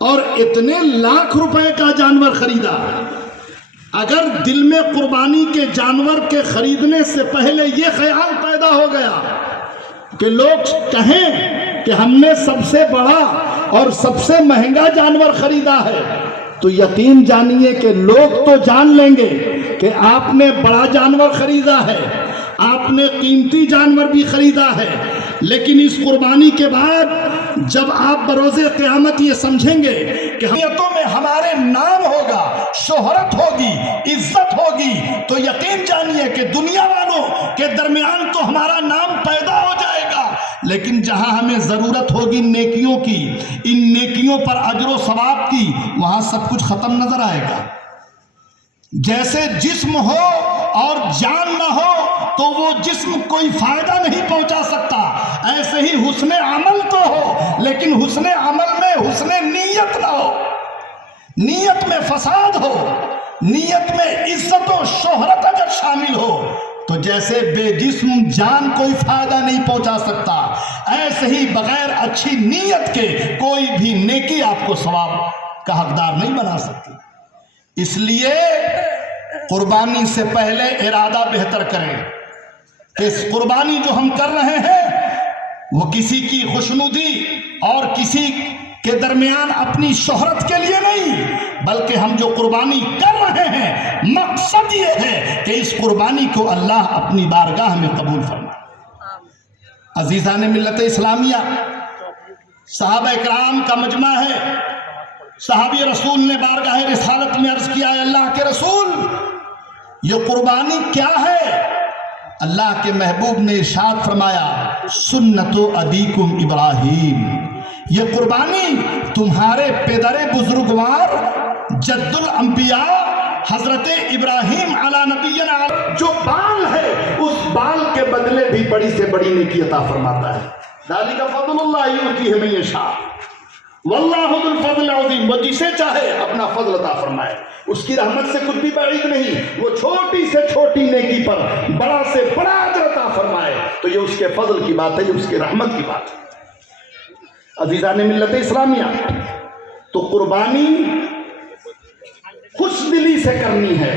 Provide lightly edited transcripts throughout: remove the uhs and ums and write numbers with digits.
اور اتنے لاکھ روپے کا جانور خریدا. اگر دل میں قربانی کے جانور کے خریدنے سے پہلے یہ خیال پیدا ہو گیا کہ لوگ کہیں کہ ہم نے سب سے بڑا اور سب سے مہنگا جانور خریدا ہے، تو یقین جانیے کہ لوگ تو جان لیں گے کہ آپ نے بڑا جانور خریدا ہے، آپ نے قیمتی جانور بھی خریدا ہے. لیکن اس قربانی کے بعد جب آپ بروز قیامت یہ سمجھیں گے کہ نیتوں میں ہمارے نام ہوگا، شہرت ہوگی، عزت ہوگی، تو یقین جانیے کہ دنیا والوں کے درمیان تو ہمارا نام پیدا ہو جائے گا، لیکن جہاں ہمیں ضرورت ہوگی نیکیوں کی، ان نیکیوں پر اجر و ثواب کی، وہاں سب کچھ ختم نظر آئے گا. جیسے جسم ہو اور جان نہ ہو تو وہ جسم کوئی فائدہ نہیں پہنچا سکتا، ایسے ہی حسن عمل تو ہو لیکن حسن عمل میں حسن نیت نہ ہو، نیت میں فساد ہو، نیت میں عزت و شہرت اگر شامل ہو تو جیسے بے جسم جان کوئی فائدہ نہیں پہنچا سکتا، ایسے ہی بغیر اچھی نیت کے کوئی بھی نیکی آپ کو ثواب کا حقدار نہیں بنا سکتی. اس لیے قربانی سے پہلے ارادہ بہتر کریں کہ اس قربانی جو ہم کر رہے ہیں وہ کسی کی خوشنودی اور کسی کے درمیان اپنی شہرت کے لیے نہیں، بلکہ ہم جو قربانی کر رہے ہیں مقصد یہ ہے کہ اس قربانی کو اللہ اپنی بارگاہ میں قبول فرمائے. عزیزان ملت اسلامیہ، صحابہ کرام کا مجمع ہے. صحابی رسول نے بارگاہ رسالت میں عرض کیا ہے اللہ کے رسول یہ قربانی کیا ہے؟ اللہ کے محبوب نے ارشاد فرمایا سنت ابیکم ابراہیم، یہ قربانی تمہارے پدر بزرگوار جد الانبیاء حضرت ابراہیم علی نبینا جو بال ہے اس بال کے بدلے بھی بڑی سے بڑی نیکی عطا فرماتا ہے. ذالک فضل اللہ یؤتیہ من یشاء واللہ ذو الفضل العظیم، وہ جسے چاہے اپنا فضل عطا فرمائے، اس کی رحمت سے کچھ بھی بعید نہیں، وہ چھوٹی سے چھوٹی نیکی پر بڑا سے بڑا اجر عطا فرمائے، تو یہ اس کے فضل کی بات ہے، یہ اس کی رحمت کی بات ہے. عزیزان ملت اسلامیہ، تو قربانی خوش دلی سے کرنی ہے،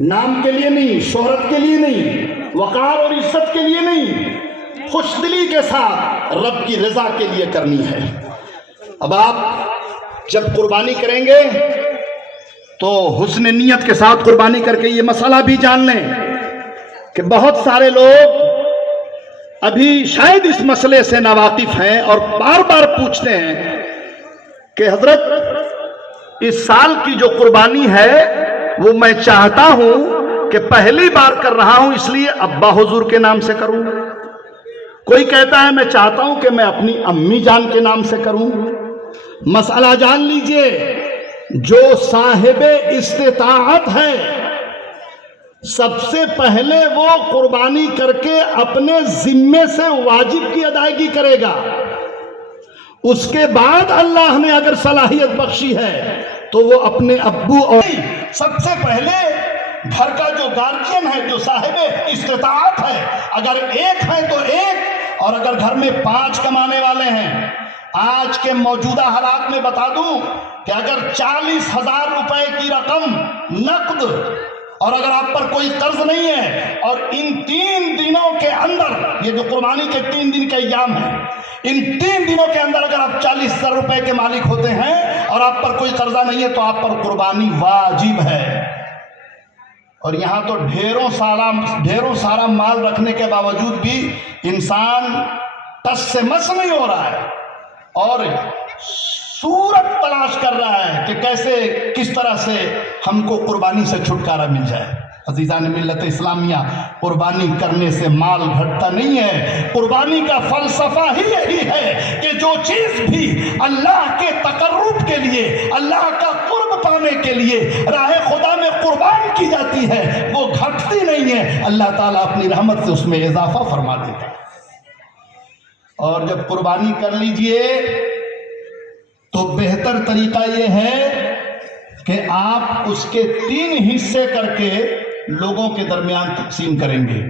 نام کے لیے نہیں، شہرت کے لیے نہیں، وقار اور عزت کے لیے نہیں، خوش دلی کے ساتھ رب کی رضا کے لیے کرنی ہے. اب آپ جب قربانی کریں گے تو حسن نیت کے ساتھ قربانی کر کے یہ مسئلہ بھی جان لیں کہ بہت سارے لوگ ابھی شاید اس مسئلے سے ناواقف ہیں اور بار بار پوچھتے ہیں کہ حضرت اس سال کی جو قربانی ہے وہ میں چاہتا ہوں کہ پہلی بار کر رہا ہوں اس لیے ابا حضور کے نام سے کروں. کوئی کہتا ہے میں چاہتا ہوں کہ میں اپنی امی جان کے نام سے کروں. مسئلہ جان لیجئے، جو صاحب استطاعت ہے سب سے پہلے وہ قربانی کر کے اپنے ذمے سے واجب کی ادائیگی کرے گا، اس کے بعد اللہ نے اگر صلاحیت بخشی ہے تو وہ اپنے ابو اور سب سے پہلے گھر کا جو گارجین ہے، جو صاحب استطاعت ہے، اگر ایک ہے تو ایک، اور اگر گھر میں 5 کمانے والے ہیں، آج کے موجودہ حالات میں بتا دوں کہ اگر 40,000 روپے کی رقم نقد اور اگر آپ پر کوئی قرض نہیں ہے اور ان 3 دنوں کے اندر، یہ جو قربانی کے 3 دن کے ایام ہیں، ان 3 دنوں کے اندر اگر آپ 40,000 روپے کے مالک ہوتے ہیں اور آپ پر کوئی قرضہ نہیں ہے تو آپ پر قربانی واجب ہے. اور یہاں تو ڈھیروں سارا مال رکھنے کے باوجود بھی انسان ٹس سے مس نہیں ہو رہا ہے اور صورت تلاش کر رہا ہے کہ کیسے کس طرح سے ہم کو قربانی سے چھٹکارا مل جائے. عزیزان ملت اسلامیہ، قربانی کرنے سے مال گھٹتا نہیں ہے. قربانی کا فلسفہ ہی یہی ہے کہ جو چیز بھی اللہ کے تقرب کے لیے، اللہ کا قرب پانے کے لیے راہ خدا میں قربان کی جاتی ہے وہ گھٹتی نہیں ہے، اللہ تعالیٰ اپنی رحمت سے اس میں اضافہ فرما دیتا ہے. اور جب قربانی کر لیجئے تو بہتر طریقہ یہ ہے کہ آپ اس کے 3 حصے کر کے لوگوں کے درمیان تقسیم کریں گے.